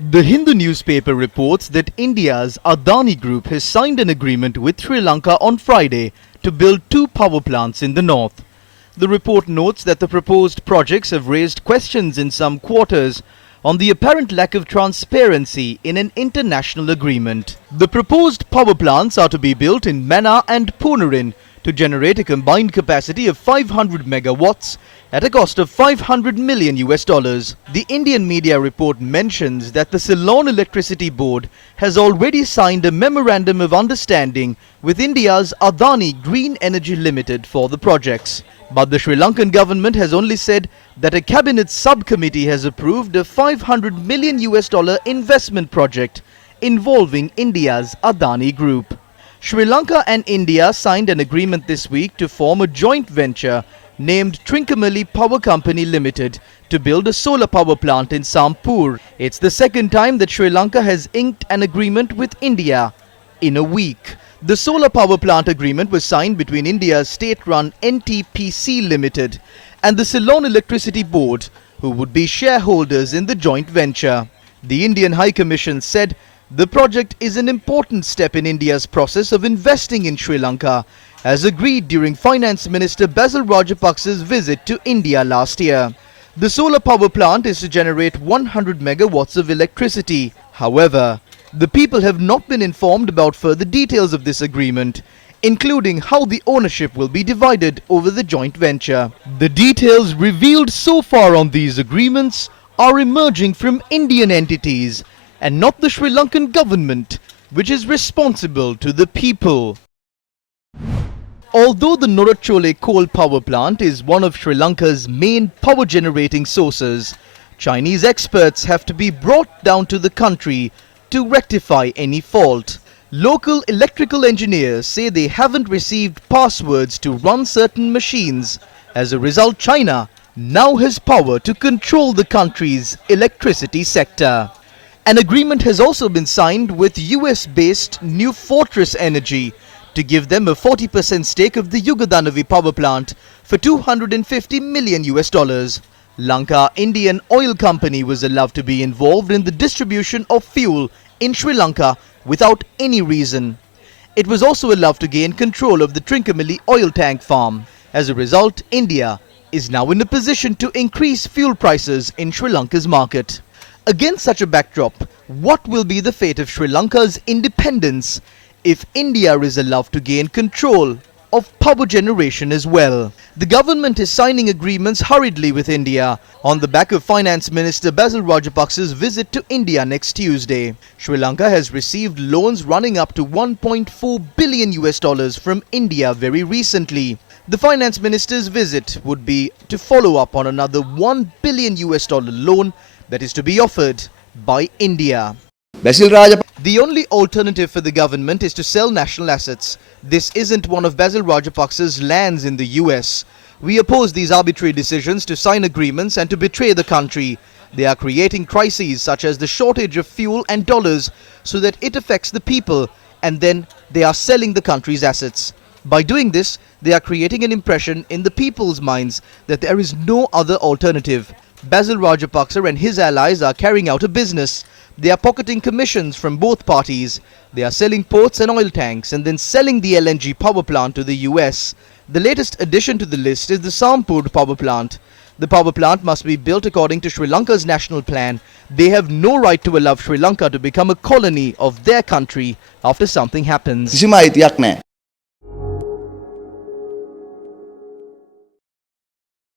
The Hindu newspaper reports that India's Adani group has signed an agreement with Sri Lanka on Friday to build two power plants in the north. The report notes that the proposed projects have raised questions in some quarters on the apparent lack of transparency in an international agreement. The proposed power plants are to be built in Mana and Ponarin to generate a combined capacity of 500 megawatts at a cost of $500 million. The Indian media report mentions that the Ceylon Electricity Board has already signed a memorandum of understanding with India's Adani Green Energy Limited for the projects. But the Sri Lankan government has only said that a cabinet subcommittee has approved a $500 million investment project involving India's Adani Group. Sri Lanka and India signed an agreement this week to form a joint venture named Trincomalee Power Company Limited to build a solar power plant in Sampur. It's the second time that Sri Lanka has inked an agreement with India in a week. The solar power plant agreement was signed between India's state-run NTPC Limited and the Ceylon Electricity Board, who would be shareholders in the joint venture. The Indian High Commission said the project is an important step in India's process of investing in Sri Lanka, as agreed during Finance Minister Basil Rajapaksa's visit to India last year. The solar power plant is to generate 100 megawatts of electricity. However, the people have not been informed about further details of this agreement, including how the ownership will be divided over the joint venture. The details revealed so far on these agreements are emerging from Indian entities and not the Sri Lankan government, which is responsible to the people. Although the Norachole coal power plant is one of Sri Lanka's main power generating sources, Chinese experts have to be brought down to the country to rectify any fault. Local electrical engineers say they haven't received passwords to run certain machines. As a result, China now has power to control the country's electricity sector. An agreement has also been signed with US-based New Fortress Energy to give them a 40% stake of the Yugadanavi power plant for $250 million. Lanka Indian Oil Company was allowed to be involved in the distribution of fuel in Sri Lanka without any reason. It was also allowed to gain control of the Trincomalee oil tank farm. As a result, India is now in a position to increase fuel prices in Sri Lanka's market. Against such a backdrop, what will be the fate of Sri Lanka's independence if India is allowed to gain control of power generation as well? The government is signing agreements hurriedly with India on the back of Finance Minister Basil Rajapaksa's visit to India next Tuesday. Sri Lanka has received loans running up to $1.4 billion from India very recently. The Finance Minister's visit would be to follow up on another $1 billion loan that is to be offered by India. The only alternative for the government is to sell national assets. This isn't one of Basil Rajapaksa's lands in the US. We oppose these arbitrary decisions to sign agreements and to betray the country. They are creating crises such as the shortage of fuel and dollars so that it affects the people, and then they are selling the country's assets. By doing this, they are creating an impression in the people's minds that there is no other alternative. Basil Rajapaksa and his allies are carrying out a business. They are pocketing commissions from both parties. They are selling ports and oil tanks and then selling the LNG power plant to the US. The latest addition to the list is the Sampur power plant. The power plant must be built according to Sri Lanka's national plan. They have no right to allow Sri Lanka to become a colony of their country after something happens.